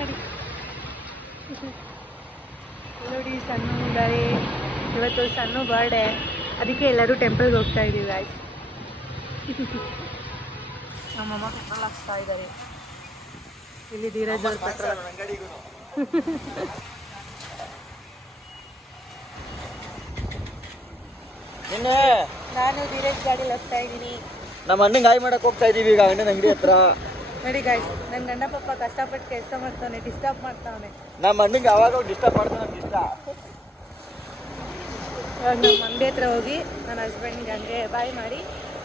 ಮಾಡಿ. ನೋಡಿ ಸಣ್ಣ ಇದ್ದಾರೆ, ಇವತ್ತು ಸಣ್ಣ ಬರ್ಡೇ, ಅದಕ್ಕೆ ಎಲ್ಲರೂ ಟೆಂಪಲ್ಗೆ ಹೋಗ್ತಾ ಇದ್ದೀವಿ ಗಾಯ್ಸ್. ನಮ್ಮಮ್ಮ ಪೆಟ್ರೋಲ್ ಹಾಕ್ಸ್ತಾ ಇದ್ದಾರೆ. ಇಲ್ಲಿ ಧೀರಜ್ ಅವ್ರ ಪೆಟ್ರೋಲ್. ನಾನು ಧೀರಜ್ ಗಾಡಿಯಲ್ಲಿ ಹೋಗ್ತಾ ಇದ್ದೀನಿ. ನಮ್ಮ ಅಣ್ಣಂಗೆ ಗಾಯ ಮಾಡಕ್ಕೆ ಹೋಗ್ತಾ ಇದ್ದೀವಿ ಈಗ ಅಣ್ಣನ ಅಂಗಡಿ ಹತ್ರ. ನೋಡಿ ಗಾಯ್ಸ್, ನನ್ನ ಗಂಡ ಪಾಪ ಕಷ್ಟಪಟ್ಟು ಕೆಲಸ ಮಾಡ್ತಾನೆ, ಡಿಸ್ಟರ್ಬ್ ಮಾಡ್ತಾವನೆ. ನಮ್ಮ ಅಣ್ಣಂಗೆ ಯಾವಾಗ ಡಿಸ್ಟರ್ಬ್ ಮಾಡ್ತಾನೆ ನಮ್ಗೆ ಇಷ್ಟ. ಇವಾಗ ನಮ್ಮ ಅಂಗಡಿ ಹತ್ರ ಹೋಗಿ ನನ್ನ ಹಸ್ಬೆಂಡ್ಗೆ ಹಂಗೆ ಬಾಯ್ ಮಾಡಿ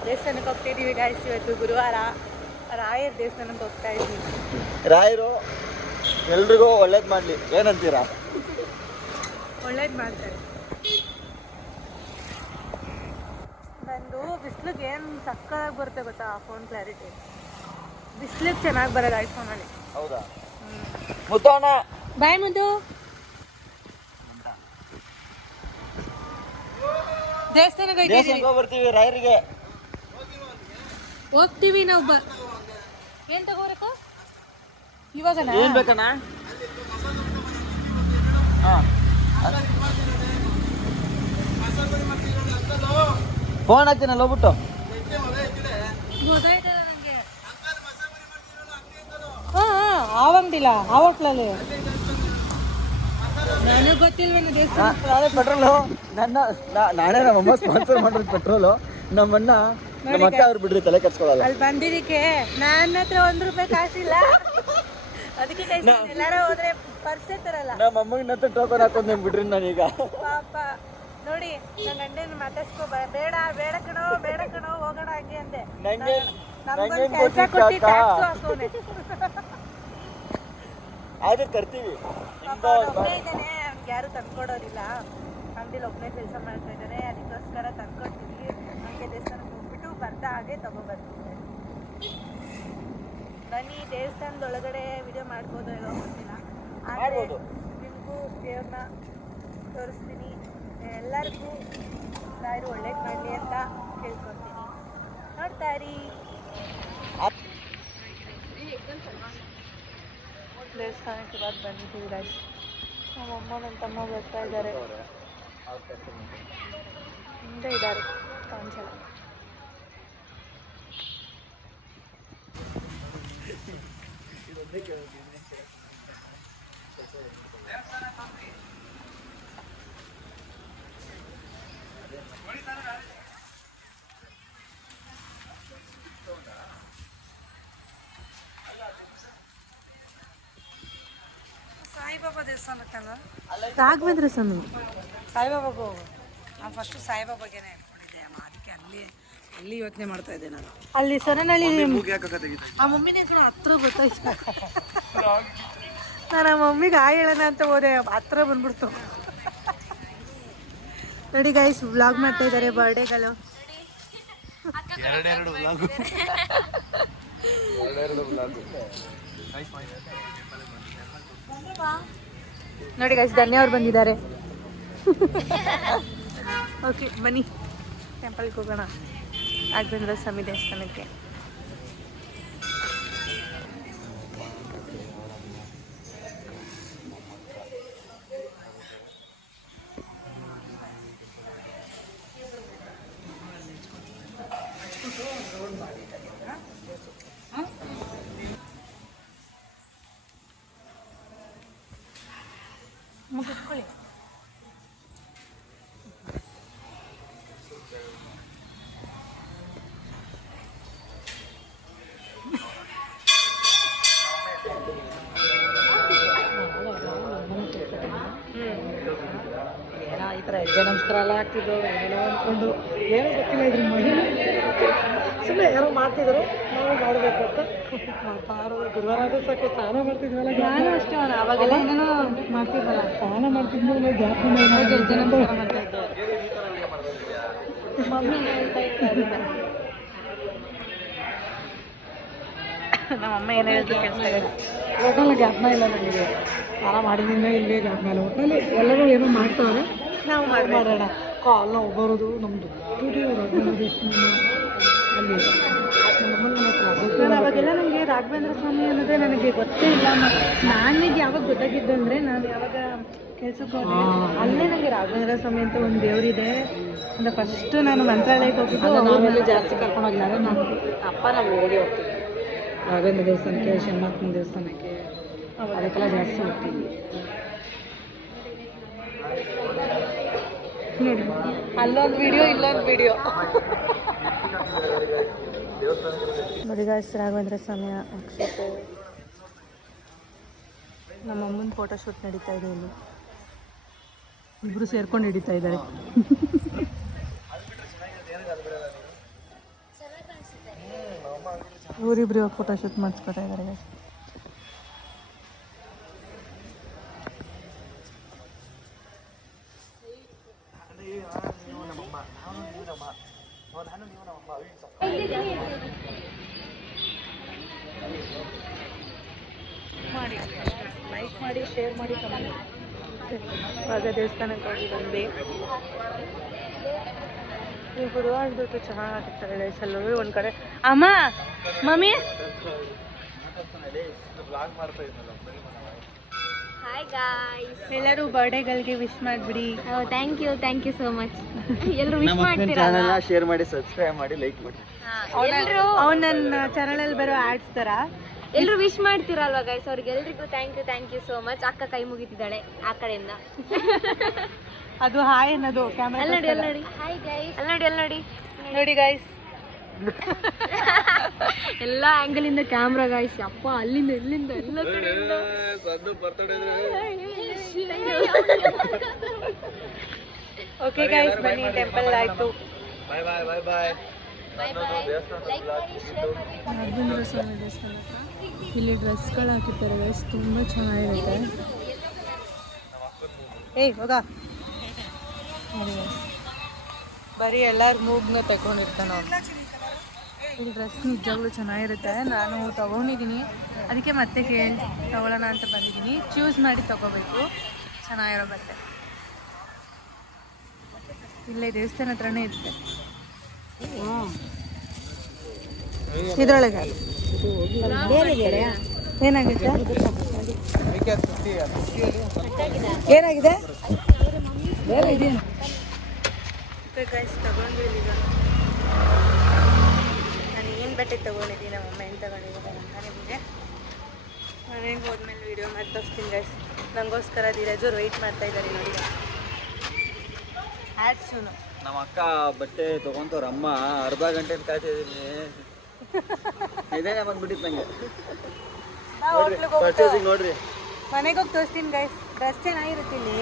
ದೇವಸ್ಥಾನಕ್ಕೆ ಹೋಗ್ತಾಯಿದ್ದೀವಿ ಗಾಯ್ಸ್. ಇವತ್ತು ಗುರುವಾರ, ರಾಯರ ದೇವಸ್ಥಾನಕ್ಕೆ ಹೋಗ್ತಾ ಇದ್ದೀವಿ. ರಾಯರು ಎಲ್ರಿಗೂ ಒಳ್ಳೇದು ಮಾಡಲಿ, ಏನಂತೀರಾ? ಒಳ್ಳೇದು ಮಾಡ್ತಾರೆ. ನಂದು ಬಿಸ್ಲಿಗೆ ಏನು ಸಕ್ಕತ್ತಾಗಿ ಬರುತ್ತೆ ಗೊತ್ತಾ ಫೋನ್ ಕ್ಲಾರಿಟಿ. ಬಿಸ್ಲಿಗೆ ಚೆನ್ನಾಗಿ ಬರೋದು ಐಫೋನಲ್ಲಿ. ಹೌದಾ? ಮುತ್ತೋಣ ಬಾಯ್ ಮುದ್ದು. ದೇವಸ್ಥಾನಕ್ಕೆ ಬರ್ತೀವಿ ರಾಯರಿಗೆ. ಹೋಗ್ತೀವಿ ನಾವು. ಏನು ತಗೋರಕ್ಕ ಇವಾಗ? ಏನು ಬೇಕಣ್ಣ? ಫೋನ್ ಹಚ್ಚಿನಲ್ಲ ಹೋಗ್ಬಿಟ್ಟು. ಗೊತ್ತಾಯ್ತದ ನನಗೆ. ಆವಂಗಿಲ್ಲ ಆ ಹೋಟ್ಲಲ್ಲಿ. ನನಗೆ ಗೊತ್ತಿಲ್ವೇನು ದೇವಸ್ಥಾನ. ನಾನೇ ಪೆಟ್ರೋಲು ನಾನೇ ನಮ್ಮಮ್ಮ ಸ್ಪಾನ್ಸರ್ ಮಾಡಿರೋದು ಪೆಟ್ರೋಲು. ನಮ್ಮಣ್ಣ ನಮ್ಮ ಅಕ್ಕ ಅವ್ರು ಬಿಡ್ರಿ ತಲೆ ಕಟ್ಸ್ಕೊಳ್ಳಲ್ಲ. ಅಲ್ಲಿ ಬಂದಿದ್ದಕ್ಕೆ ನನ್ನ ಹತ್ರ ₹1 ಕಾಸಿಲ್ಲ, ಅದಕ್ಕೆ ಎಲ್ಲಾರ ಹೋದ್ರೆ ಪರ್ಸೆ ತರಲ್ಲ. ನಮ್ಮ ಅಮ್ಮನ ಹತ್ರ ಟೋಕನ್ ಹಾಕೊಂಡ್ ಬಿಡ್ರಿ ನಾನೀಗ. ಪಾಪ ನೋಡಿ, ನನ್ನ ಗಂಡನ ಮಾತಾಡ್ಸ್ಕೊ, ಬೇಡ ಬೇಡ ಕಣೋ ಬೇಡ ಕಣೋ ಹೋಗೋಣ ಹಂಗೆ ಅಂದೆ. ನಮ್ಗೊಂದು ಕೆಲಸ ಕೊಟ್ಟು ಟ್ಯಾಕ್ಸು ಹಾಕೋನೆ. ಆದ್ರೆ ತರ್ತೀವಿ. ಒಬ್ಬನೇ ಇದ್ದಾನೆ, ಅವ್ನಿಗೆ ಯಾರು ತಂದ್ಕೊಡೋದಿಲ್ಲ. ಅಂಗಡಿಲಿ ಒಬ್ಬನೇ ಕೆಲಸ ಮಾಡ್ತಾ ಇದ್ದಾನೆ, ಅದಕ್ಕೋಸ್ಕರ ತಂದ್ಕೊಡ್ತೀವಿ. ಹಂಗೆ ದೇವಸ್ಥಾನಕ್ಕೆ ಹೋಗ್ಬಿಟ್ಟು ಬರ್ತಾ ಹಾಗೆ ತಗೊಬರ್ತೀವಿ. ಬನ್ನಿ, ದೇವಸ್ಥಾನದೊಳಗಡೆ ವಿಡಿಯೋ ಮಾಡ್ಬೋದು ಇಲ್ಲೋ ಗೊತ್ತಿಲ್ಲ, ಆದರೆ ನಿಮಗೂ ದೇವ್ರನ್ನ ತೋರಿಸ್ತೀನಿ. ಎಲ್ಲರಿಗೂ ರಾಯರು ಒಳ್ಳೇದು ಮಾಡಲಿ ಅಂತ ಕೇಳ್ಕೊತೀನಿ. ನೋಡ್ತಾ ಇರಿ. ದೇವಸ್ಥಾನಕ್ಕೆ ಇವಾಗ ಬಂದಿದ್ದೀವಿ ಗಾಯ್ಸ್. ನಮ್ಮಮ್ಮ ನನ್ನ ತಮ್ಮ ಬರ್ತಾ ಇದ್ದಾರೆ, ಹಿಂದೆ ಇದ್ದಾರೆ, ಕಾಣಿಸಲ್ಲ. ಸಾಯಿಬಾಬಾ ದೇವಸ್ಥಾನಕ್ಕಲ್ಲ, ರಾಘವೇಂದ್ರ ಸ್ವಾಮಿ ಸಾಯಿಬಾಬಾಗೆ ಹೋಗು. ನಾನು ಫಸ್ಟು ಸಾಯಿಬಾಬಾಗೇನೆ ಇಟ್ಕೊಂಡಿದ್ದೆ ಅಮ್ಮ, ಅದಕ್ಕೆ ಅಲ್ಲಿ ಯೋಚನೆ ಮಾಡ್ತಾ ಇದ್ದೆ ನಾನು. ಅಲ್ಲಿ ಸೊರನಹಳ್ಳಿ ಆ ಮಮ್ಮಿನೇ ಕೂಡ ಹತ್ರ ಗೊತ್ತಾಯ್ತು. ನಾನು ಆ ಮಮ್ಮಿಗೆ ಆ ಹೇಳೋಣ ಅಂತ ಹೋದೆ, ಹತ್ರ ಬಂದ್ಬಿಡ್ತು. ನೋಡಿ ಗೈಸ್, ವ್ಲಾಗ್ ಮಾಡ್ತಾ ಇದ್ದಾರೆ ಬರ್ಡೇಗಳು. ನೋಡಿ ಗೈಸ್, ಧನ್ಯ ಅವ್ರು ಬಂದಿದ್ದಾರೆ. ಓಕೆ ಬನ್ನಿ, ಟೆಂಪಲ್ಗೆ ಹೋಗೋಣ, ರಾಘವೇಂದ್ರ ಸ್ವಾಮಿ ದೇವಸ್ಥಾನಕ್ಕೆ. ಮುಗಿಸ್ಕೊಳ್ಳಿ. ಏನೋ ಈ ಥರ ಹೆಜ್ಜೆ ನಮಸ್ಕಾರ ಎಲ್ಲ ಆಗ್ತಿದ್ದು ಏನೋ ಅಂದ್ಕೊಂಡು, ಏನೋ ಗೊತ್ತಿಲ್ಲ ಇದ್ರ ಮಹಿಳೆ, ಸುಮ್ಮನೆ ಯಾರೋ ಮಾಡ್ತಿದ್ರು, ನಾವು ಮಾಡಬೇಕು ಅಂತ ಮಾಡ್ತಾ ಇರೋದು. ಗುರುವಾರ ಆದರೂ ಸಾಕು ಸ್ನಾನ ಮಾಡ್ತಿದ್ವಲ್ಲ. ನಾನು ಅಷ್ಟೇ, ಅವಾಗೆಲ್ಲ ಏನೇನೋ ಮಾಡ್ತಿದ್ವಲ್ಲ, ಸ್ನಾನ ಮಾಡ್ತಿದ್ಮೇಲೆ ಜಾಸ್ತಿ ಹೆಜ್ಜೆ ನಮಸ್ಕಾರ ಮಾಡ್ತಾ ಇದ್ದೆ. ಮಮ್ಮಿ ಹೇಳ್ತಾ ಇತ್ತು, ನಮ್ಮಮ್ಮ ಏನು ಹೇಳ್ತು ಕೆಲಸ ಒಟ್ಟಲ್ಲಿ ಜ್ಞಾಪನ ಇಲ್ಲ ನನಗೆ. ಸ್ನಾನ ಮಾಡಿದಿಂದ ಇಲ್ಲಿ ಜ್ಞಾಪನ ಇಲ್ಲ. ಒಟ್ಟಲ್ಲಿ ಎಲ್ಲರೂ ಏನೋ ಮಾಡ್ತಾವ್ರೆ, ನಾವು ಮಾಡೋಣ. ಕಾಲ್ ನಾವು ಬರೋದು ನಮ್ಮದು ಅಲ್ಲಿ ಅಮ್ಮನ ಮನೆ ಹತ್ರ ನಾನು ಅವಾಗೆಲ್ಲ ನನಗೆ ರಾಘವೇಂದ್ರ ಸ್ವಾಮಿ ಅನ್ನೋದೇ ನನಗೆ ಗೊತ್ತೇ ಇಲ್ಲ. ನನಗೆ ಯಾವಾಗ ಗೊತ್ತಾಗಿದ್ದು ಅಂದರೆ ನಾನು ಯಾವಾಗ ಕೆಲ್ಸಕ್ಕೆ ಹೋದೆ ಅಲ್ಲೇ ನನಗೆ ರಾಘವೇಂದ್ರ ಸ್ವಾಮಿ ಅಂತ ಒಂದು ದೇವರಿದೆ ಅಂತ ಫಸ್ಟ್ ನಾನು ಮಂತ್ರಾಲಯಕ್ಕೆ ಹೋಗಿದ್ದು. ನಾವೆಲ್ಲೂ ಜಾಸ್ತಿ ಕರ್ಕೊಂಡೋಗಿಲ್ಲ ಅಂದರೆ ನಮ್ಮ ಅಪ್ಪ ನಾವು ಹೋಗಿ ಹೋಗ್ತೀವಿ ರಾಘವೇಂದ್ರ ದೇವಸ್ಥಾನಕ್ಕೆ, ಶನಿಮಾತ್ಮನ ದೇವಸ್ಥಾನಕ್ಕೆ, ಅದಕ್ಕೆಲ್ಲ ಜಾಸ್ತಿ ಹೋಗ್ತೀವಿ. ನೋಡಿ ಅಲ್ಲೊಂದು ವಿಡಿಯೋ ಇಲ್ಲೊಂದು ವಿಡಿಯೋ ನೋಡಿ ಗಾಯ್ಸ್, ರಾಘವೇಂದ್ರ ಸ್ವಾಮಿಯ ಅಕ್ಷತೆ. ನಮ್ಮ ಅಮ್ಮನ ಫೋಟೋಶೂಟ್ ನಡೀತಾ ಇದೆ ಇಲ್ಲಿ, ಇಬ್ಬರು ಸೇರ್ಕೊಂಡು ಹಿಡಿತಾ ಇದ್ದಾರೆ. ಇವರಿಬ್ರು ಫೋಟೋಶೂಟ್ ಮಾಡಿಸ್ಕೊತಾ ಇದ್ದಾರೆ ಗಾಯ್ಸ್. ಮಾಡಿ ಲೈಕ್ ಮಾಡಿ, ಶೇರ್ ಮಾಡಿ, ಕಮೆಂಟ್. ಇವಾಗ ದೇವಸ್ಥಾನಕ್ಕೆ ಹೋಗಿ ಬಂದೆ. ಈ ಗುರುವಾರದ್ದು ಚೆನ್ನಾಗಿರ್ತಾರೆ ಲೈಸಲ್ಲಿ ಒಂದು ಕಡೆ. ಅಮ್ಮ ಮಮ್ಮಿ ಹಾಯ್ ಗಾಯ್ಸ್, ಎಲ್ಲರೂ ಬರ್ಡೇಗಳಿಗೆ ವಿಶ್ ಮಾಡಿಬಿಡಿ. Thank you so much. ಎಲ್ಲರೂ ವಿಶ್ ಮಾಡ್ತೀರಾ? ಶೇರ್ ಮಾಡಿ, ಸಬ್ಸ್ಕ್ರೈಬ್ ಮಾಡಿ, ಲೈಕ್ ಮಾಡಿ. ಎಲ್ಲರೂ ಅವ್ನು ನನ್ನ ಚಾನಲಲ್ಲಿ ಬರೋ ಆಡ್ಸ್ ಥರ ಎಲ್ಲರೂ ವಿಶ್ ಮಾಡ್ತೀರಲ್ವಾ ಗೈಸ್, ಅವ್ರಿಗೆ ಎಲ್ರಿಗೂ ಥ್ಯಾಂಕ್ ಯು ಸೋ ಮಚ್. ಅಕ್ಕ ಕೈ ಮುಗಿತಿದ್ದಾಳೆ ಆ ಕಡೆಯಿಂದ. ಅದು ಹಾಯ್ ಅನ್ನೋದು ಕ್ಯಾಮ್ರಾ. ಅಲ್ಲಿ ನೋಡಿ ಹಾಯ್ ಗೈಸ್, ಅಲ್ಲಿ ನೋಡಿ ನೋಡಿ ಗೈಸ್, ಎಲ್ಲ ಆಂಗಲ್ ಇಂದ ಕ್ಯಾಮ್ರಾ ಗೈಸ್. ಅಪ್ಪ ಅಲ್ಲಿಂದ ಇಲ್ಲಿಂದ ಎಲ್ಲ ಕಡೆಯಿಂದ. ಓಕೆ ಗೈಸ್, ಬನ್ನಿ ಟೆಂಪಲ್ ಆಯ್ತು. ರಾಘವೇಂದ್ರ ಸ್ವಾಮಿ ದೇವಸ್ಥಾನ. ಇಲ್ಲಿ ಡ್ರೆಸ್ಗಳು ಹಾಕಿರ್ತಾರೆ ಗೈಸ್, ತುಂಬ ಚೆನ್ನಾಗಿರುತ್ತೆ. ಏಯ್ ಹೋಗ, ಬರೀ ಎಲ್ಲರ ಮೂಗ್ನ ತಗೊಂಡಿರ್ತಾನೆ ಅವ್ನು. ಇಲ್ಲಿ ಡ್ರೆಸ್ ನಿಜವಾಗ್ಲೂ ಚೆನ್ನಾಗಿರುತ್ತೆ. ನಾನು ತೊಗೊಂಡಿದ್ದೀನಿ, ಅದಕ್ಕೆ ಮತ್ತೆ ಕೇಳಿ ತೊಗೊಳ್ಳೋಣ ಅಂತ ಬಂದಿದ್ದೀನಿ. ಚೂಸ್ ಮಾಡಿ ತೊಗೋಬೇಕು ಚೆನ್ನಾಗಿರೋ ಬಟ್ಟೆ. ಇಲ್ಲೇ ದೇವಸ್ಥಾನ ಹತ್ರನೇ ಇರುತ್ತೆ. ಇದ್ರೊಳಗೆ ಏನಾಗಿದೆ ಏನಾಗಿದೆ ಬೇರೆ ಇದೆಯಾ? ಗೈಸ್ ತಗೊಂಡ್ವಿ ಈಗ. ನಾನು ಏನು ಬಟ್ಟೆ ತೊಗೊಂಡಿದ್ದೀನಿ, ನಮ್ಮಮ್ಮ ಏನು ತಗೊಂಡಿದ್ದಾರೆ ಅಂತ ನಿಮಗೆ ಮನೆಗೆ ಹೋದ್ಮೇಲೆ ವೀಡಿಯೋ ಮಾಡಿ ತೋರಿಸ್ತೀನಿ ಗೈಸ್. ನನಗೋಸ್ಕರ ಧೀರಜ್ ವೆಯ್ಟ್ ಮಾಡ್ತಾ ಇದ್ದಾರೆ ನೋಡಿ. ಆ್ಯಡ್ಸೂನು ನಮ್ಮ ಅಕ್ಕ ಬಟ್ಟೆ ತೊಗೊಂತವ್ರ ಅಮ್ಮ ಅರ್ಧ ಗಂಟೆ ಕಾಯ್ತಿದ್ದೀನಿ. ಇದೇನೆ ಬಂದ್ಬಿಟ್ಟಿತ್ತು ನಂಗೆ. ಪರ್ಚೇಸಿಂಗ್ ನೋಡ್ರಿ, ಮನೆಗೆ ಹೋಗಿ ತೋರಿಸ್ತೀನಿ ಗೈಸ್. ಡ್ರೆಸ್ ಚೆನ್ನಾಗಿರುತ್ತೆ, ಇಲ್ಲಿ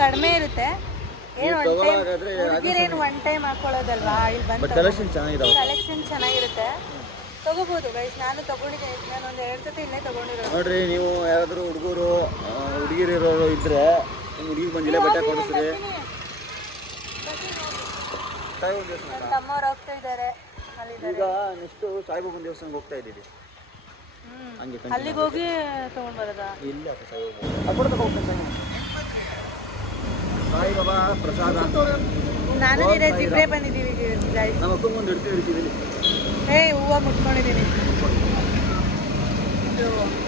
ಕಡಿಮೆ ಇರುತ್ತೆ. ಏನು ಹುಡುಗಿರೇನು ಒನ್ ಟೈಮ್ ಹಾಕೊಳ್ಳೋದಲ್ವಾ, ಇಲ್ಲಿ ಬಂದು ಕಲೆಕ್ಷನ್ ಚೆನ್ನಾಗಿದಾವೆ. ಕಲೆಕ್ಷನ್ ಚೆನ್ನಾಗಿರುತ್ತೆ, ತಗೋಬೋದು ಗೈಸ್. ನಾನು ತಗೊಂಡಿದ್ದೀನಿ, ನಾನು ಒಂದು 2 ಸತಿ ಇಲ್ಲೇ ತಗೊಂಡಿರೋದು. ನೋಡ್ರಿ, ನೀವು ಯಾರಾದರೂ ಹುಡುಗಿರಿರೋರು ಇದ್ರೆ ನಿಮ್ಮ ಹುಡುಗಿಗೆ ಬಂದಿಲ್ಲ ಬಟ್ಟೆ ಕೊಡಿಸ್ರಿ. ನನ್ನ ತಮ್ಮವ್ರು ಹೋಗ್ತಾ ಇದ್ದಾರೆ, ಈಗ ನೆಕ್ಸ್ಟ್ ಸಾಯಿಬಾಬನ ದೇವಸ್ಥಾನಕ್ಕೆ ಹೋಗ್ತಾ ಇದ್ದೀವಿ. ಅಲ್ಲಿಗೆ ಹೋಗಿ ತಗೊಂಡ್ ಬರೋದಾ? ಇಲ್ಲ, ಸಾಯಿಬಾಬಾ ಪ್ರಸಾದ. ನಾನು ಧೀರಜ್ ಇಬ್ಬರೇ ಬಂದಿದ್ದೀವಿ ಗೈಸ್. ನಮ್ಮ ಅಕ್ಕ ಮುಂದೆ ಹಿಡ್ತೀವಿ. ಹೂವು ಮುಟ್ಕೊಂಡಿದ್ದೀನಿ.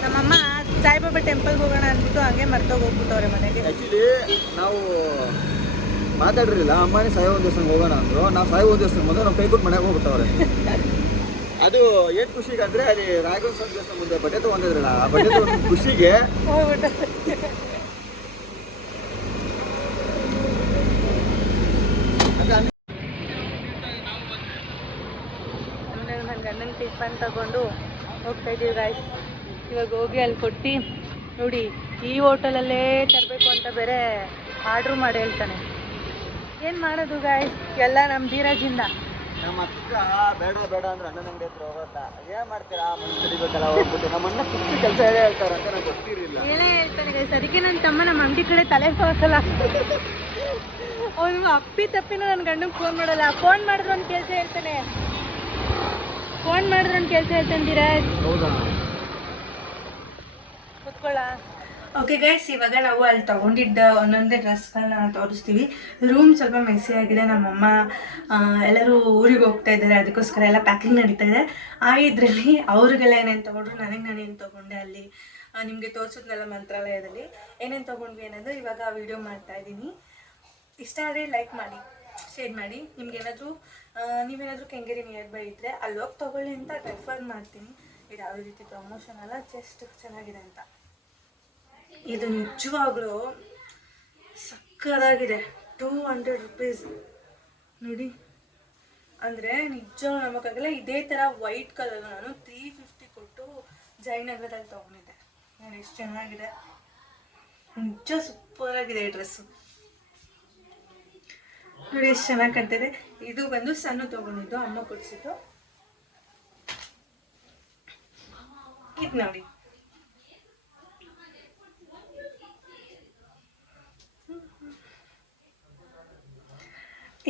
ನಮ್ಮಮ್ಮ ಸಾಯಿಬಾಬಾ ಟೆಂಪಲ್ಗೆ ಹೋಗೋಣ ಅಂದ್ಬಿಟ್ಟು ಹಂಗೆ ಮರ್ತೋಗಿ ಹೋಗ್ಬಿಟ್ಟವ್ರೆ ಮನೆಗೆ. ಆ್ಯಕ್ಚುಲಿ ನಾವು ಮಾತಾಡಿರಲಿಲ್ಲ, ಅಮ್ಮನೇ ಸಾಯಿಬಾಬಾ ದೇವಸ್ಥಾನಕ್ಕೆ ಹೋಗೋಣ ಅಂದರು. ನಾವು ಸಾಯಿಬಾಬಾ ದೇವಸ್ಥಾನ ಬಂದು ನಾವು ಕೈ ಕೊಟ್ಟು ಮನೆಗೆ ಹೋಗ್ಬಿಟ್ಟವ್ರೆ. ಅದು ಏನು ಖುಷಿಗೆ ಅಂದರೆ, ಅಲ್ಲಿ ರಾಘವೇಂದ್ರ ಸ್ವಾಮಿ ದೇವಸ್ಥಾನ ಮುಂದೆ ಬಟ್ಟೆ ತೊಗೊಂಡಿದ್ರಲ್ಲ, ಆ ಬಟ್ಟೆ ತೊಗೊಂಡು ಖುಷಿಗೆ ಹೋಗ್ಬಿಟ್ಟು ನನ್ನ ಗಂಡನ ಟಿಫನ್ ತಗೊಂಡು ಹೋಗ್ತಾ ಇದ್ದೀವಿ ಗಾಯ್ಸ್. ಇವಾಗ ಹೋಗಿ ಅಲ್ಲಿ ಕೊಟ್ಟು ನೋಡಿ, ಈ ಹೋಟೆಲಲ್ಲೇ ತರಬೇಕು ಅಂತ ಬೇರೆ ಆರ್ಡ್ರು ಮಾಡಿ ಹೇಳ್ತಾನೆ. ಏನು ಮಾಡೋದು ಗಾಯ್ಸ್, ಎಲ್ಲ ನಮ್ಮ ಧೀರಜಿಂದ. ನಮ್ಮ ಅಕ್ಕ ಬೇಡ ಅಂದ್ರೆ ಅಣ್ಣನ ಅಂಗಡಿ ಹತ್ರ ಹೋಗೋಲ್ಲ. ಏನು ಮಾಡ್ತೀರಾ, ಮನೆ ಕಡಿಬೇಕಲ್ಲ ಹೋಗ್ಬಿಟ್ಟು. ನಮ್ಮ ಅಣ್ಣ ಖುಷಿ ಕೆಲಸ ಹೇಳೇ ಹೇಳ್ತಾರೆ ಅಂತ ನಂಗೆ ಗೊತ್ತಿರಲಿಲ್ಲ. ಹೇಳೇ ಹೇಳ್ತಾನೆ ಗೈಸ್. ಅದಕ್ಕೆ ನನ್ನ ತಮ್ಮ ನಮ್ಮ ಅಂಗಡಿ ಕಡೆ ತಲೆ ಹೋಗಲ್ಲ. ಅವನು ಅಪ್ಪಿ ತಪ್ಪಿನೂ ನನ್ನ ಗಂಡಂಗೆ ಫೋನ್ ಮಾಡಲ್ಲ. ಫೋನ್ ಮಾಡಿದ್ರೆ ಒಂದು ಕೆಲಸ ಹೇಳ್ತಾನೆ, ಫೋನ್ ಮಾಡಿದ್ರೆ ಒಂದು ಕೆಲಸ ಹೇಳ್ತಾನೆ ಧೀರಜ್. ಹೌದಾ? ಕುತ್ಕೊಳ್ಳ. ಓಕೆ ಗೈಸ್, ಇವಾಗ ನಾವು ಅಲ್ಲಿ ತೊಗೊಂಡಿದ್ದ ಒಂದೊಂದೇ ಡ್ರೆಸ್ಗಳನ್ನ ತೋರಿಸ್ತೀವಿ. ರೂಮ್ ಸ್ವಲ್ಪ ಮೆಸ್ಸಿ ಆಗಿದೆ. ನಮ್ಮಮ್ಮ ಎಲ್ಲರೂ ಊರಿಗೆ ಹೋಗ್ತಾ ಇದ್ದಾರೆ, ಅದಕ್ಕೋಸ್ಕರ ಎಲ್ಲ ಪ್ಯಾಕಿಂಗ್ ನಡೀತಾ ಇದೆ. ಇದರಲ್ಲಿ ಅವ್ರಿಗೆಲ್ಲ ಏನೇನು ತೊಗೊಂಡ್ರು, ನನಗೆ ನಾನೇನು ತೊಗೊಂಡೆ ಅಲ್ಲಿ ನಿಮಗೆ ತೋರಿಸಿದ್ನಲ್ಲ ಮಂತ್ರಾಲಯದಲ್ಲಿ ಏನೇನು ತೊಗೊಂಡ್ವಿ ಅನ್ನೋದು ಇವಾಗ ವಿಡಿಯೋ ಮಾಡ್ತಾ ಇದ್ದೀನಿ. ಇಷ್ಟ ಆದರೆ ಲೈಕ್ ಮಾಡಿ, ಶೇರ್ ಮಾಡಿ. ನಿಮ್ಗೇನಾದರೂ ನೀವೇನಾದರೂ ಕೆಂಗೇರಿ ನಿಯರ್ ಬೈ ಇದ್ದರೆ ಅಲ್ಲಿ ಹೋಗಿ ತೊಗೊಳ್ಳಿ ಅಂತ ರೆಫರ್ ಮಾಡ್ತೀನಿ. ಇದು ಯಾವುದೇ ರೀತಿ ಪ್ರಮೋಷನ್ ಅಲ್ಲ, ಜಸ್ಟ್ ಚೆನ್ನಾಗಿದೆ ಅಂತ. ಇದು ನಿಜವಾಗ್ಲೂ ಸಕ್ಕದಾಗಿದೆ. 200 rupees ನೋಡಿ, ಅಂದರೆ ನಿಜ ನಮಗಾಗಲ್ಲ. ಇದೇ ಥರ ವೈಟ್ ಕಲರ್ ನಾನು 350 ಕೊಟ್ಟು ಜಯನಗರದಲ್ಲಿ ತೊಗೊಂಡಿದ್ದೆ. ನೋಡಿ ಎಷ್ಟು ಚೆನ್ನಾಗಿದೆ, ನಿಜ ಸೂಪರ್ ಆಗಿದೆ ಈ ಡ್ರೆಸ್ಸು. ನೋಡಿ ಎಷ್ಟು ಚೆನ್ನಾಗಿ ಕಾಣ್ತಿದೆ. ಇದು ಬಂದು ಸಣ್ಣ ತೊಗೊಂಡಿದ್ದು, ಅಮ್ಮ ಕೊಡಿಸಿದ್ದು. ಇದು ನೋಡಿ,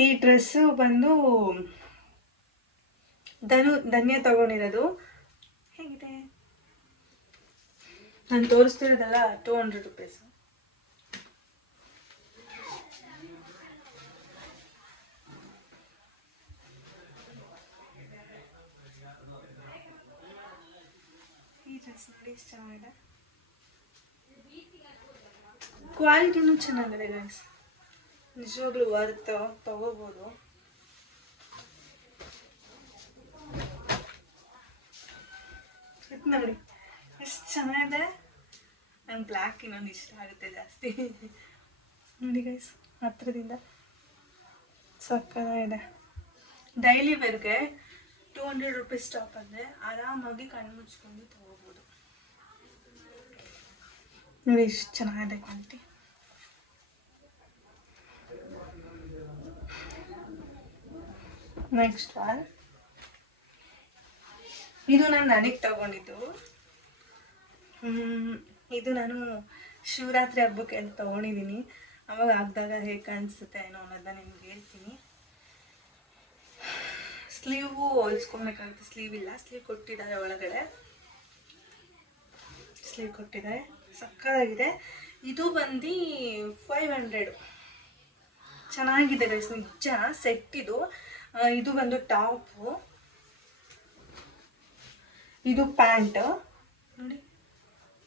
ಈ ಡ್ರೆಸ್ಸು ಬಂದು ಧನ್ಯ ತಗೊಂಡಿರೋದು. ಹೇಗಿದೆ ನಾನು ತೋರಿಸ್ತಿರೋದಲ್ಲ, 200 rupees. ಈ ಡ್ರೆಸ್ ನೋಡಿ ಎಷ್ಟು ಚೆನ್ನಾಗಿದೆ, ಕ್ವಾಲಿಟಿನೂ ಚೆನ್ನಾಗಿದೆ ಗೈಸ್. ನಿಜವಾಗ್ಲೂ ವರ್ತ್, ತಗೋಬೋದು. ಇದು ನೋಡಿ ಎಷ್ಟು ಚೆನ್ನಾಗಿದೆ. ನಂಗೆ ಬ್ಲ್ಯಾಕ್ ಇನ್ನೊಂದು ಇಷ್ಟ ಆಗುತ್ತೆ ಜಾಸ್ತಿ. ನೋಡಿ ಗೈಸ್, ಹತ್ರದಿಂದ ಸಕ್ಕತ್ತಾಗಿದೆ. ಡೈಲಿ ವೇರ್ಗೆ 200 rupees ಟಾಪ್ ಅಂದರೆ ಆರಾಮಾಗಿ ಕಣ್ಣು ಮುಚ್ಕೊಂಡು ತಗೋಬೋದು. ನೋಡಿ ಎಷ್ಟು ಚೆನ್ನಾಗಿದೆ ಕ್ವಾಲಿಟಿ. ನೆಕ್ಸ್ಟ್ ಒನ್, ಇದು ನಾನು ನನಗೆ ತಗೊಂಡಿದ್ದು. ಇದು ನಾನು ಶಿವರಾತ್ರಿ ಹಬ್ಬಕ್ಕೆ ಎಲ್ಲ ತೊಗೊಂಡಿದ್ದೀನಿ. ಅವಾಗ ಹಾಕಿದಾಗ ಹೇಗೆ ಕಾಣಿಸುತ್ತೆ ಏನೋ ಅನ್ನೋದನ್ನ ನಿಮ್ಗೆ ಹೇಳ್ತೀನಿ. ಸ್ಲೀವು ಹೊಲ್ಸ್ಕೊಬೇಕಾಗುತ್ತೆ. ಸ್ಲೀವ್ ಇಲ್ಲ, ಸ್ಲೀವ್ ಕೊಟ್ಟಿದ್ದಾರೆ ಒಳಗಡೆ. ಸ್ಲೀವ್ ಕೊಟ್ಟಿದ್ದಾರೆ, ಸಕ್ಕತ್ತಾಗಿದೆ. ಇದು ಬಂದು 500. ಚೆನ್ನಾಗಿದೆ ಗೈಸ್, ನಿಜ ಸೆಟ್ ಇದು. ಇದು ಬಂದು ಟಾಪು, ಇದು ಪ್ಯಾಂಟ್. ನೋಡಿ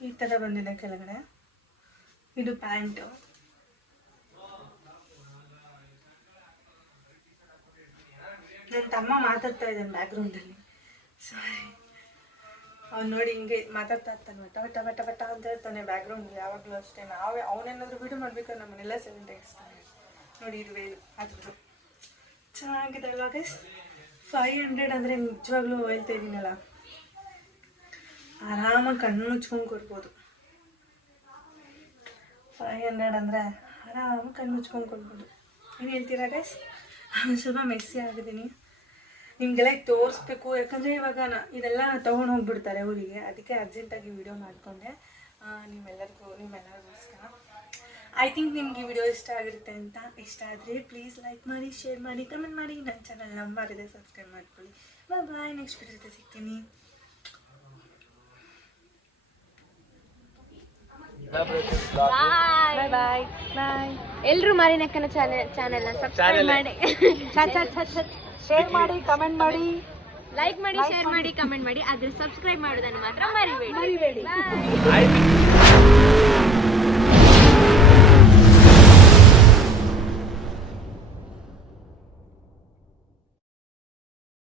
ಈ ಥರ ಬಂದಿದೆ ಕೆಳಗಡೆ. ಇದು ಪ್ಯಾಂಟು. ನನ್ನ ತಮ್ಮ ಮಾತಾಡ್ತಾ ಇದ್ದಾನೆ ಬ್ಯಾಕ್ಗ್ರೌಂಡಲ್ಲಿ, ಸಾರಿ. ಅವ್ನು ನೋಡಿ ಹಿಂಗೆ ಮಾತಾಡ್ತಾ ಇರ್ತಾನೆ, ವಟ ವಟ ವಟ ವಟ ಅಂತ ಹೇಳ್ತಾನೆ ಬ್ಯಾಕ್ಗ್ರೌಂಡ್. ಯಾವಾಗಲೂ ಅಷ್ಟೇ. ಅವನೇನಾದರೂ ವಿಡಿಯೋ ಮಾಡಬೇಕಾದ್ರೆ ನಮ್ಮನ್ನೆಲ್ಲ ಸೈಲೆಂಟ್ ಆಗಿಸ್ತಾನೆ. ನೋಡಿ ಇದು ವೇಲು ಅದ್ರದ್ದು. ಚೆನ್ನಾಗಿದೆ ಅಲ್ವಾ ಗೈಸ್? 500 ಅಂದರೆ ನಿಜವಾಗ್ಲೂ ಹೇಳ್ತಾ ಇದ್ದೀನಲ್ಲ, ಆರಾಮಾಗಿ ಕಣ್ಣು ಮುಚ್ಕೊಂಡು ಕೊಡ್ಬೋದು. 500 ಅಂದರೆ ಆರಾಮಾಗಿ ಕಣ್ಣು ಮುಚ್ಕೊಂಡು ಕೊಡ್ಬೋದು. ಏನು ಹೇಳ್ತೀರಾ ಗೈಸ್? ಸ್ವಲ್ಪ ಮೆಸ್ಸಿ ಆಗಿದ್ದೀನಿ, ನಿಮಗೆಲ್ಲ ತೋರಿಸ್ಬೇಕು. ಯಾಕಂದರೆ ಇವಾಗ ಇದೆಲ್ಲ ತೊಗೊಂಡು ಹೋಗ್ಬಿಡ್ತಾರೆ ಊರಿಗೆ, ಅದಕ್ಕೆ ಅರ್ಜೆಂಟಾಗಿ ವಿಡಿಯೋ ಮಾಡಿಕೊಂಡೆ ನಿಮ್ಮೆಲ್ಲರಿಗೋಸ್ಕರ. ಐ ಥಿಂಕ್ ನಿಮ್ಗೆ ಈ ವಿಡಿಯೋ ಇಷ್ಟ ಆಗಿರುತ್ತೆ ಅಂತ. ಇಷ್ಟ ಆದರೆ ಪ್ಲೀಸ್ ಲೈಕ್ ಮಾಡಿ, ಶೇರ್ ಮಾಡಿ, ಕಮೆಂಟ್ ಮಾಡಿ. ನನ್ನ ಚಾನಲ್ ನಂಬರಿದೆ, ಸಬ್ಸ್ಕ್ರೈಬ್ ಮಾಡ್ಕೊಳ್ಳಿ. ಬಾಯ್. ನೆಕ್ಸ್ಟ್ ವಿಡಿಯೋ ಜೊತೆ ಸಿಗ್ತೀನಿ. ಬಾಯ್ ಬಾಯ್ ಬಾಯ್. ಎಲ್ರು ಮಾರಿನಕ್ಕನ ಚಾನೆಲ್ನ ಸಬ್ಸ್ಕ್ರೈಬ್ ಮಾಡಿ, ಶೇರ್ ಮಾಡಿ, ಕಮೆಂಟ್ ಮಾಡಿ, ಲೈಕ್ ಮಾಡಿ, ಶೇರ್ ಮಾಡಿ, ಕಮೆಂಟ್ ಮಾಡಿ. ಆದ್ರೆ ಸಬ್ಸ್ಕ್ರೈಬ್ ಮಾಡೋದನ್ನು ಮಾತ್ರ ಮರಿಬೇಡಿ.